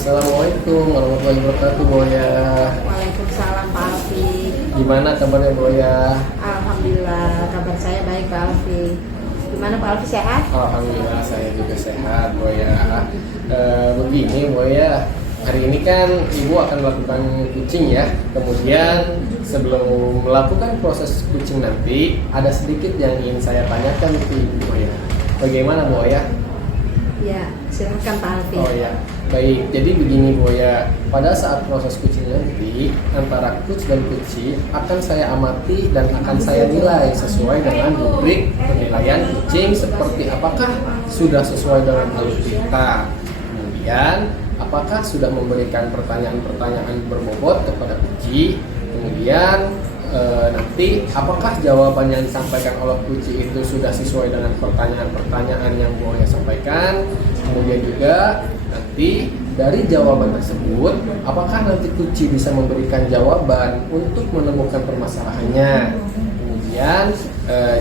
Assalamualaikum warahmatullahi wabarakatuh, Boya. Waalaikumsalam Pak Alfi. Gimana kabarnya, Boya? Alhamdulillah, kabar saya baik Pak Alfi. Gimana Pak Alfi, sehat? Alhamdulillah saya juga sehat, Boya. Begini, Boya. Hari ini kan Ibu akan melakukan kucing ya. Kemudian sebelum melakukan proses kucing nanti, ada sedikit yang ingin saya tanyakan ke Ibu, Boya. Bagaimana, Boya? Ya, silakan Pak Alfi. Oh ya, baik. Jadi begini, Boya. Pada saat proses kucing nanti, antara coach dan kuci akan saya amati dan akan saya nilai sesuai dengan rubrik penilaian kucing seperti apakah sudah sesuai dengan alur kita. Kemudian, apakah sudah memberikan pertanyaan-pertanyaan berbobot kepada kuci. Kemudian, nanti apakah jawaban yang disampaikan oleh kuci itu sudah sesuai dengan pertanyaan-pertanyaan yang Boya sampaikan. Kemudian juga nanti dari jawaban tersebut apakah nanti kuci bisa memberikan jawaban untuk menemukan permasalahannya. Kemudian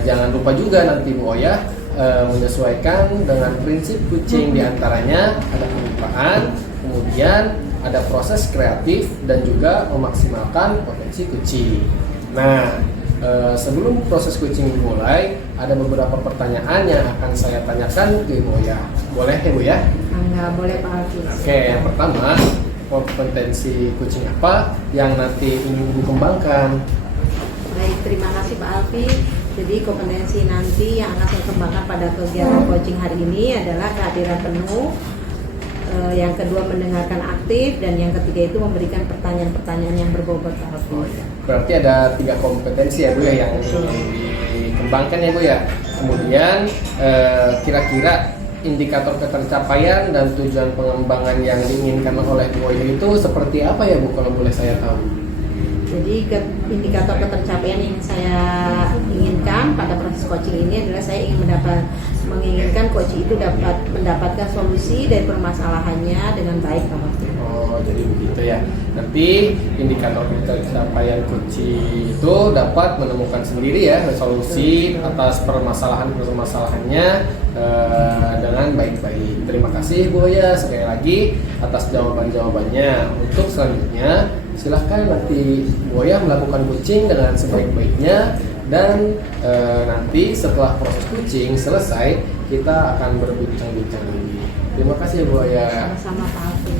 jangan lupa juga nanti Boya menyesuaikan dengan prinsip kucing, diantaranya ada kelupaan, kemudian ada proses kreatif dan juga memaksimalkan potensi kucing. Nah, sebelum proses kucing dimulai, ada beberapa pertanyaan yang akan saya tanyakan ke Boya. Boleh ya, Bu ya? Enggak boleh Pak Alfi. Oke, yang pertama, kompetensi kucing apa yang nanti ingin Ibu kembangkan? Baik, terima kasih Pak Alfi. Jadi kompetensi nanti yang akan saya kembangkan pada kegiatan coaching hari ini adalah kehadiran penuh. Yang kedua mendengarkan aktif, dan yang ketiga itu memberikan pertanyaan-pertanyaan yang berbobot. Berarti ada 3 kompetensi ya Bu ya yang dikembangkan ya Bu ya. Kemudian kira-kira indikator ketercapaian dan tujuan pengembangan yang diinginkan oleh Boya itu seperti apa ya Bu, kalau boleh saya tahu? Jadi indikator ketercapaian yang saya inginkan pada proses coaching ini adalah saya ingin menginginkan coach itu dapat mendapatkan solusi dari permasalahannya dengan baik, Pak Alfi. Oh, jadi begitu ya. Nanti indikator pencapaian kunci itu dapat menemukan sendiri ya solusi atas permasalahannya dengan baik-baik. Terima kasih Boya sekali lagi atas jawabannya. Untuk selanjutnya silahkan nanti Boya melakukan kucing dengan sebaik-baiknya. Dan nanti setelah proses kucing selesai, kita akan berbincang-bincang lagi. Terima kasih Boya. Sama Pak Alfi.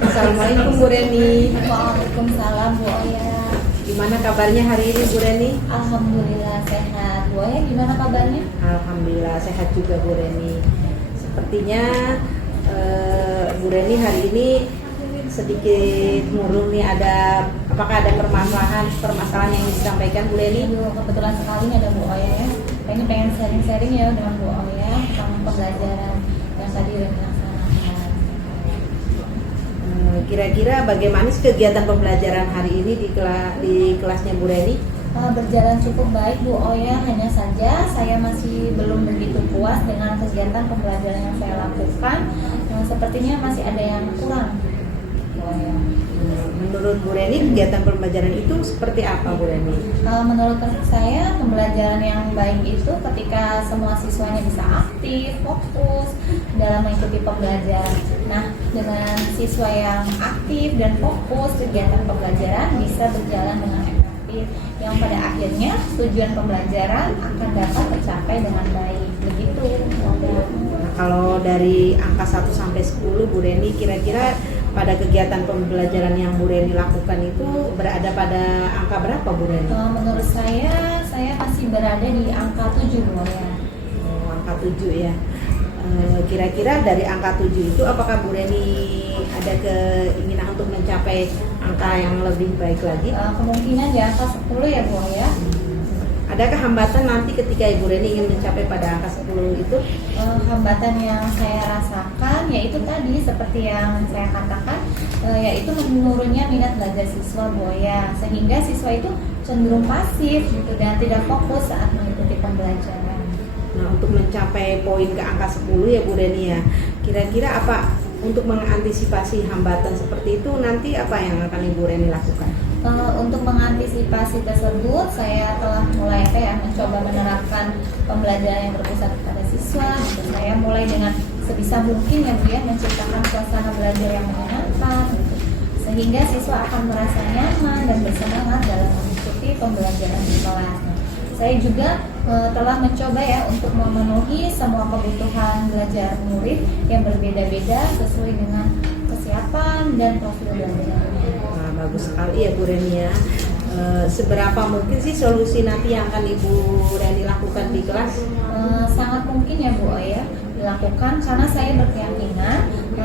Assalamualaikum Bu Reni. Waalaikumsalam Bu Oya. Gimana kabarnya hari ini Bu Reni? Alhamdulillah sehat. Bu Oya gimana kabarnya? Alhamdulillah sehat juga Bu Reni. Sepertinya Bu Reni hari ini sedikit murung nih, apakah ada permasalahan yang disampaikan Bu Reni? Kebetulan sekali ada Bu Oya ya. Kayaknya pengen sharing-sharing ya dengan Bu Oya tentang pembelajaran yang tadi dilaksanakan. Kira-kira bagaimana sih kegiatan pembelajaran hari ini di kelasnya Bu Reni? Berjalan cukup baik Bu Oya, hanya saja saya masih belum begitu puas dengan kegiatan pembelajaran yang saya lakukan. Sepertinya masih ada yang kurang Bu Oya. Menurut Bu Reni kegiatan pembelajaran itu seperti apa Bu Reni? Menurut saya pembelajaran yang baik itu ketika semua siswanya bisa aktif, fokus dalam mengikuti pembelajaran. Nah, dengan siswa yang aktif dan fokus, kegiatan pembelajaran bisa berjalan dengan efektif, yang pada akhirnya tujuan pembelajaran akan dapat tercapai dengan baik. Begitu. Nah, kalau dari angka 1 sampai 10 Bu Reni, kira-kira pada kegiatan pembelajaran yang Bu Reni lakukan itu berada pada angka berapa Bu Reni? Menurut saya masih berada di angka 7 Bu ya. Angka 7 ya. Kira-kira dari angka 7 itu apakah Bu Reni ada keinginan untuk mencapai angka yang lebih baik lagi? Kemungkinan di angka 10 ya Bu ya. Adakah hambatan nanti ketika Ibu Reni ingin mencapai pada angka 10 itu? Hambatan yang saya rasakan yaitu tadi seperti yang saya katakan, yaitu menurunnya minat belajar siswa Bu ya, sehingga siswa itu cenderung pasif gitu dan tidak fokus saat mengikuti pembelajaran. Nah, untuk mencapai poin ke angka 10 ya Bu Reni ya, kira-kira apa untuk mengantisipasi hambatan seperti itu nanti apa yang akan Ibu Reni lakukan? Untuk mengantisipasi tersebut, saya telah mulai mencoba menerapkan pembelajaran yang berpusat pada siswa. Saya mulai dengan sebisa mungkin ya Bu ya menciptakan suasana belajar yang menyenangkan gitu. Sehingga siswa akan merasa nyaman dan bersemangat dalam mengikuti pembelajaran di kelas. Nah, saya juga telah mencoba ya untuk memenuhi semua kebutuhan belajar murid yang berbeda-beda sesuai dengan kesiapan dan profil belajarnya. Nah, bagus sekali ya Bu Reni ya. Seberapa mungkin sih solusi nanti yang akan Ibu Reni lakukan di kelas? Sangat mungkin ya Bu ya dilakukan karena saya berkeyakinan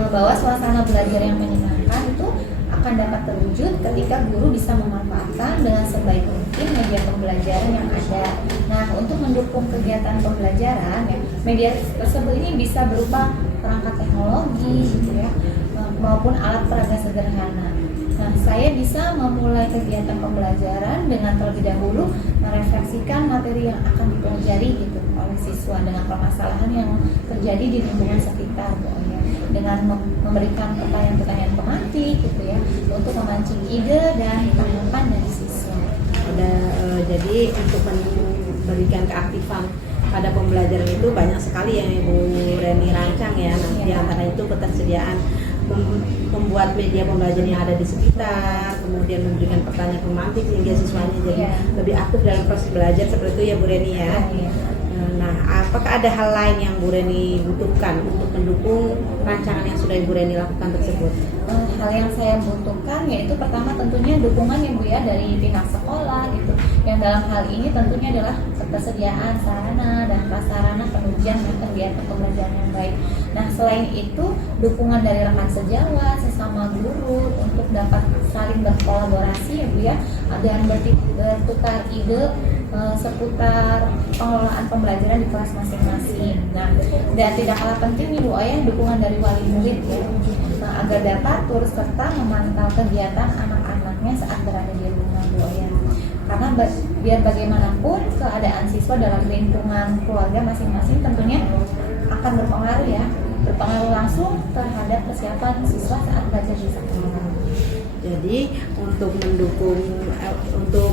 bahwa suasana belajar yang menyenangkan itu akan dapat terwujud ketika guru bisa memanfaatkan dengan sebaik mungkin media pembelajaran yang ada. Nah, untuk mendukung kegiatan pembelajaran ya, media tersebut ini bisa berupa perangkat teknologi gitu ya, maupun alat peraga sederhana. Nah, saya bisa memulai kegiatan pembelajaran dengan terlebih dahulu merefleksikan materi yang akan dipelajari gitu oleh siswa dengan permasalahan yang terjadi di lingkungan sekitar ya. Dengan memberikan pertanyaan-pertanyaan pemantik gitu ya untuk memancing ide dan tanggapan dari siswa. Jadi untuk memberikan keaktifan pada pembelajaran itu banyak sekali yang Ibu Reni rancang ya. Nanti antara itu ketersediaan membuat media pembelajaran yang ada di sekitar, kemudian memberikan pertanyaan pemantik sehingga siswanya jadi lebih aktif dalam proses belajar seperti itu ya Bu Reni ya. Nah, apakah ada hal lain yang Bu Reni butuhkan untuk mendukung rancangan yang sudah Ibu Reni lakukan tersebut? Hal yang saya butuhkan yaitu pertama tentunya dukungan ya Bu ya dari pihak sekolah gitu. Yang dalam hal ini tentunya adalah ketersediaan sarana dan prasarana penunjang dan kegiatan pembelajaran yang baik. Nah, selain itu dukungan dari rekan sejawat, sesama guru untuk dapat saling berkolaborasi ya Bu ya, dan bertukar ide seputar pengelolaan pembelajaran di kelas masing-masing. Nah, dan tidak kalah penting nih Bu ya, dukungan dari wali murid ya, agar dapat turut serta memantau kegiatan anak-anaknya saat berada di rumah Bu ya. Karena biar bagaimanapun keadaan siswa dalam lingkungan keluarga masing-masing tentunya akan berpengaruh langsung terhadap kesiapan siswa saat belajar di sekolah. Jadi untuk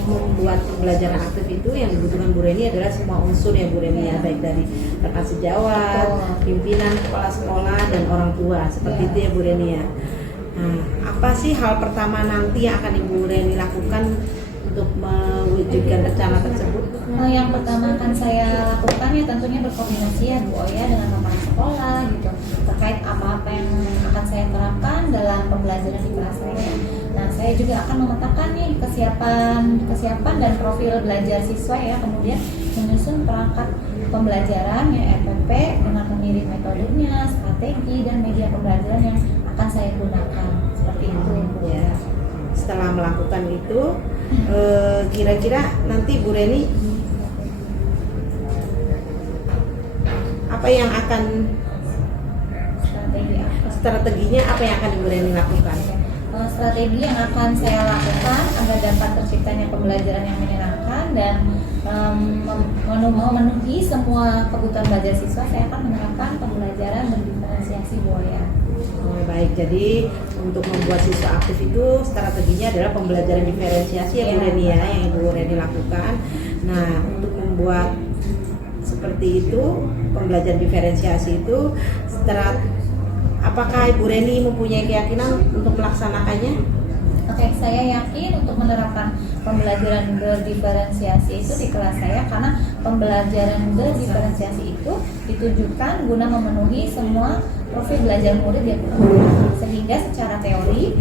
membuat pembelajaran aktif itu yang dibutuhkan Bu Reni adalah semua unsur ya Bu Reni ya, baik dari rekan sejawat, pimpinan kepala sekolah dan orang tua seperti itu ya Bu Reni ya. Nah, apa sih hal pertama nanti yang akan Ibu Reni lakukan untuk mewujudkan rencana tersebut? Yang pertama akan saya lakukan ya tentunya berkoordinasi ya Bu ya dengan kepala sekolah gitu terkait apa-apa yang akan saya terapkan dalam pembelajaran di kelas saya. Nah, saya juga akan memetakan nih kesiapan dan profil belajar siswa ya, kemudian menyusun perangkat pembelajaran ya RPP dengan memilih metodenya, strategi dan media pembelajaran yang akan saya gunakan seperti itu ya. Setelah melakukan itu kira-kira nanti Bu Reni apa yang akan strateginya apa yang akan Ibu Reni lakukan? Strategi yang akan saya lakukan agar dapat terciptanya pembelajaran yang menyenangkan dan memenuhi semua kebutuhan belajar siswa, saya akan menerapkan pembelajaran berdiferensiasi Bu ya. Baik, jadi untuk membuat siswa aktif itu strateginya adalah pembelajaran diferensiasi ya Bu Reni ya, yang Ibu Reni lakukan. Nah, untuk membuat seperti itu pembelajaran diferensiasi itu apakah Ibu Reni mempunyai keyakinan untuk melaksanakannya? Oke, saya yakin untuk menerapkan pembelajaran berdiferensiasi itu di kelas saya karena pembelajaran berdiferensiasi itu ditujukan guna memenuhi semua profil belajar murid yang sehingga secara teori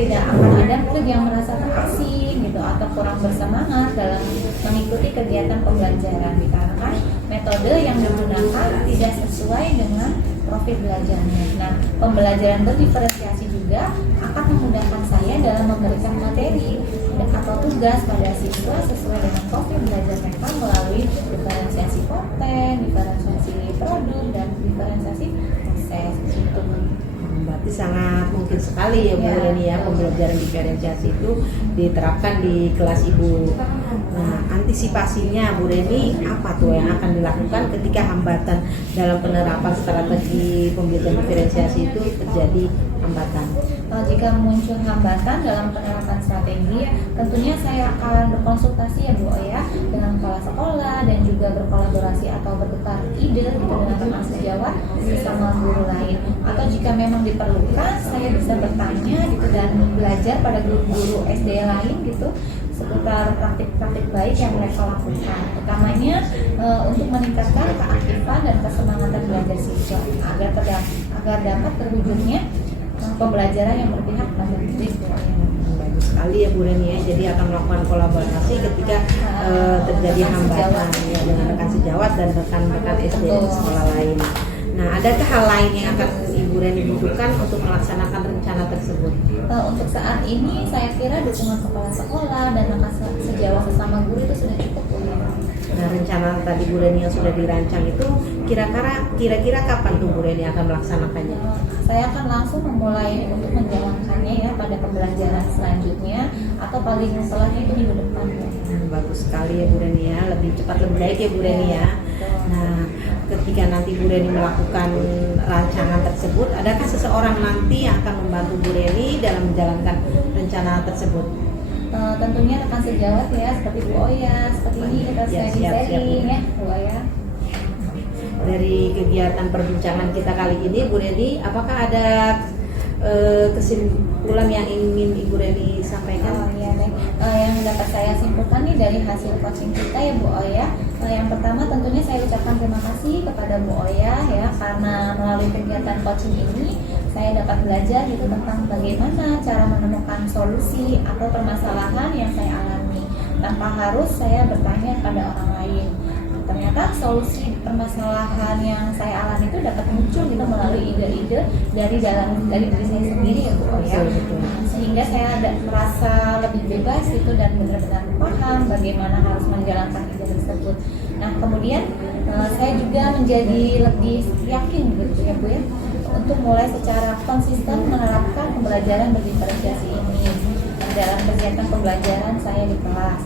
tidak akan ada murid yang merasa terasing gitu atau kurang bersemangat dalam mengikuti kegiatan pembelajaran dikarenakan metode yang digunakan tidak sesuai dengan profil belajarnya. Nah, pembelajaran berdiferensiasi juga akan memudahkan saya dalam memberikan materi atau tugas pada siswa sesuai dengan profil belajar mereka melalui diferensiasi konten, diferensiasi produk, dan diferensiasi proses. sangat mungkin sekali ya Bu Ya, Reni ya, pembelajaran diferensiasi itu diterapkan di kelas Ibu. Nah, antisipasinya Bu Reni apa tuh yang akan dilakukan ketika hambatan dalam penerapan strategi pembelajaran diferensiasi itu terjadi hambatan? Jika muncul hambatan dalam penerapan strategi, tentunya saya akan berkonsultasi ya Bu Oya dengan kepala sekolah dan juga berkolaborasi atau bertukar ide gitu dengan teman sejawat bersama guru lain. Atau jika memang diperlukan, saya bisa bertanya gitu dan belajar pada guru-guru SD lain gitu seputar praktik-praktik baik yang mereka lakukan. Utamanya untuk meningkatkan keaktifan dan kesemangatan belajar siswa agar dapat terwujudnya pembelajaran yang berpihak pada murid. Bagus sekali ya Bu Reni ya. Jadi akan melakukan kolaborasi ketika terjadi hambatan ya, dengan rekan sejawat dan rekan-rekan SD di sekolah lain. Nah, adakah hal lain yang akan Ibu Reni butuhkan untuk melaksanakan rencana tersebut? Untuk saat ini saya kira dukungan kepala sekolah dan rekan sejawat sesama guru itu sudah cukup. Nah, rencana tadi Bu Reni yang sudah dirancang itu kira-kira kapan tuh Bu Reni akan melaksanakannya? Saya akan langsung memulai untuk menjalankannya ya pada pembelajaran selanjutnya atau paling setelahnya itu minggu depan. Bagus sekali ya Bu Reni ya, lebih cepat lebih baik ya Bu Reni ya. Nah, ketika nanti Bu Reni melakukan rancangan tersebut, adakah seseorang nanti yang akan membantu Bu Reni dalam menjalankan rencana tersebut? Tentunya rekan sejawat ya, seperti Bu Oya, seperti ini kita Ya, sharing ya Bu Oya. Dari kegiatan perbincangan kita kali ini Bu Reni, apakah ada kesimpulan yang ingin Ibu Reni sampaikan? Iya deh. Yang dapat saya simpulkan nih dari hasil coaching kita ya Bu Oya. Yang pertama tentunya saya ucapkan terima kasih kepada Bu Oya ya, karena melalui kegiatan coaching ini saya dapat belajar gitu tentang bagaimana cara menemukan solusi atau permasalahan yang saya alami tanpa harus saya bertanya pada orang lain. Ternyata solusi permasalahan yang saya alami itu dapat muncul gitu melalui ide-ide dari diri saya sendiri ya Bu Oya. Sehingga saya merasa lebih bebas gitu dan benar-benar paham bagaimana harus menjalankan ide tersebut. Nah, kemudian saya juga menjadi lebih yakin gitu ya Bu ya, untuk mulai secara konsisten menerapkan pembelajaran berdiferensiasi ini dalam kegiatan pembelajaran saya di kelas.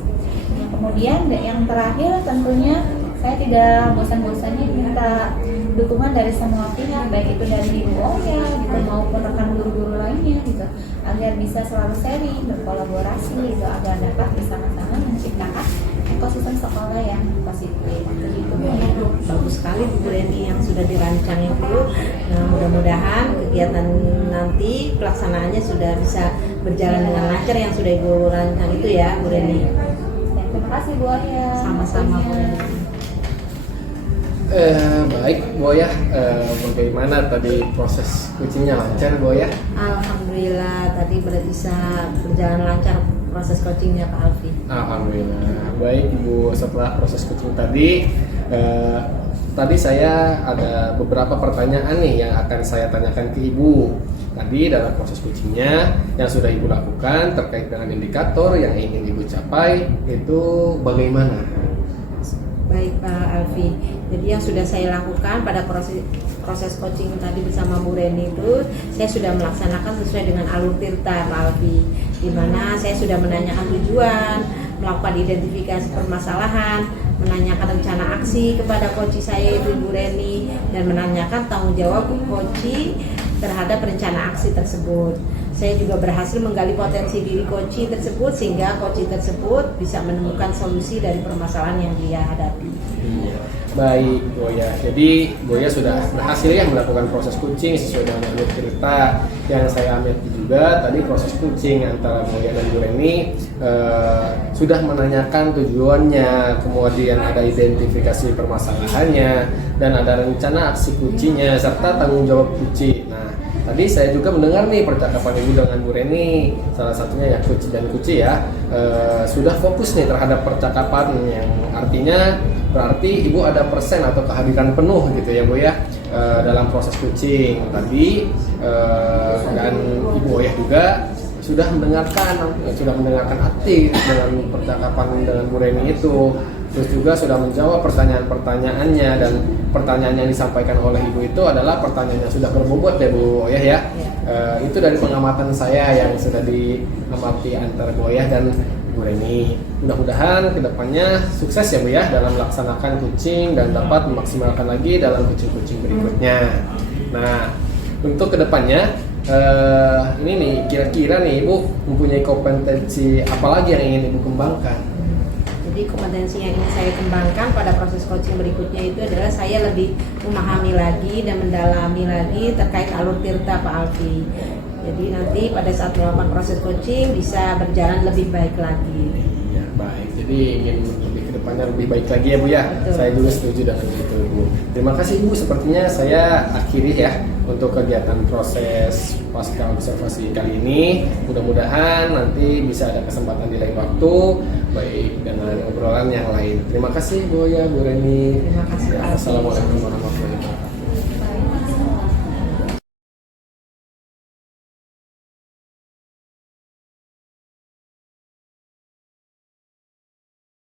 Kemudian yang terakhir tentunya saya tidak bosan-bosannya minta dukungan dari semua pihak, baik itu dari Ibu Oya gitu maupun rekan guru-guru lainnya gitu, agar bisa selalu sharing, berkolaborasi gitu, agar dapat bersama-sama menciptakan ekosistem sekolah yang positif. Begitu. Bagus sekali Bu Reni yang sudah dirancang itu. Nah, mudah-mudahan kegiatan nanti pelaksanaannya sudah bisa berjalan dengan lancar yang sudah Ibu rancang itu ya Bu Reni. Terima kasih Bu Oya. Sama-sama Bu Reni. Baik Bu Oya, bagaimana tadi proses coachingnya lancar Bu Oya? Alhamdulillah tadi bisa berjalan lancar proses coachingnya Pak Alfi. Alhamdulillah. Baik Bu, setelah proses coaching tadi saya ada beberapa pertanyaan nih yang akan saya tanyakan ke Ibu. Tadi dalam proses coachingnya yang sudah Ibu lakukan terkait dengan indikator yang ingin Ibu capai itu bagaimana? Baik Pak Alfi, jadi yang sudah saya lakukan pada proses coaching tadi bersama Bu Reni itu, saya sudah melaksanakan sesuai dengan alur tirta Pak Alfi, di mana saya sudah menanyakan tujuan, melakukan identifikasi permasalahan, menanyakan rencana aksi kepada coach saya itu Bu Reni, dan menanyakan tanggung jawab coach terhadap rencana aksi tersebut. Saya juga berhasil menggali potensi diri coach tersebut sehingga coach tersebut bisa menemukan solusi dari permasalahan yang dia hadapi. Baik Bu Oya, jadi Bu Oya sudah berhasil ya melakukan proses coaching sesuai dengan alur cerita yang saya ambil juga. Tadi proses coaching antara Bu Oya dan Bu Reni sudah menanyakan tujuannya, kemudian ada identifikasi permasalahannya, dan ada rencana aksi coachingnya serta tanggung jawab coach. Nah, tadi saya juga mendengar nih percakapan Ibu dengan Bu Reni, salah satunya ya coach dan coach ya, sudah fokus nih terhadap percakapan yang artinya berarti Ibu ada persen atau kehadiran penuh gitu ya Bu ya dalam proses coaching tadi, dan Ibu Oya juga sudah mendengarkan aktif dengan percakapan dengan Bu Reni itu. Terus juga sudah menjawab pertanyaan-pertanyaannya, dan pertanyaan yang disampaikan oleh Ibu itu adalah pertanyaan yang sudah berbobot ya Bu Oyah ya. Itu dari pengamatan saya yang sudah diamati antara Bu Oyah dan Bu Reni. Mudah-mudahan kedepannya sukses ya Bu ya dalam melaksanakan coaching dan dapat memaksimalkan lagi dalam coaching-coaching berikutnya. Nah, untuk kedepannya ini nih kira-kira nih Ibu mempunyai kompetensi apa lagi yang ingin Ibu kembangkan? Jadi kompetensi yang ingin saya kembangkan pada proses coaching berikutnya itu adalah saya lebih memahami lagi dan mendalami lagi terkait alur tirta Pak Alfi. Jadi nanti pada saat melakukan proses coaching bisa berjalan lebih baik lagi. Ya, baik. Jadi ingin lebih ke depannya lebih baik lagi ya Bu ya. Betul. Saya juga setuju dengan itu Bu. Terima kasih Bu. Sepertinya saya akhiri ya untuk kegiatan proses pasca observasi kali ini. Mudah-mudahan nanti bisa ada kesempatan di lain waktu, baik dengan obrolan yang lain. Terima kasih Bu ya, Bu Reni. Terima kasih, Pak Alfi. Assalamualaikum warahmatullahi wabarakatuh.